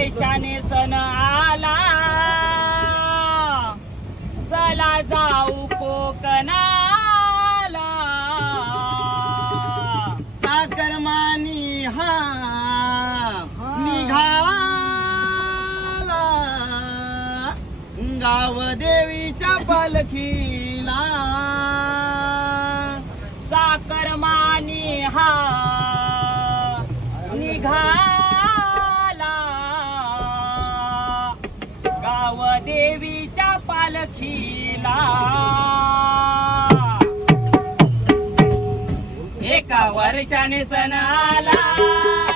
वर्षाने सण आला. चला जाऊ कोकणाला. साकरमानी हा निघाला गाव देवीच्या पालखीला. हा निघा देवीच्या पालखीला. एका वर्षाने सण आला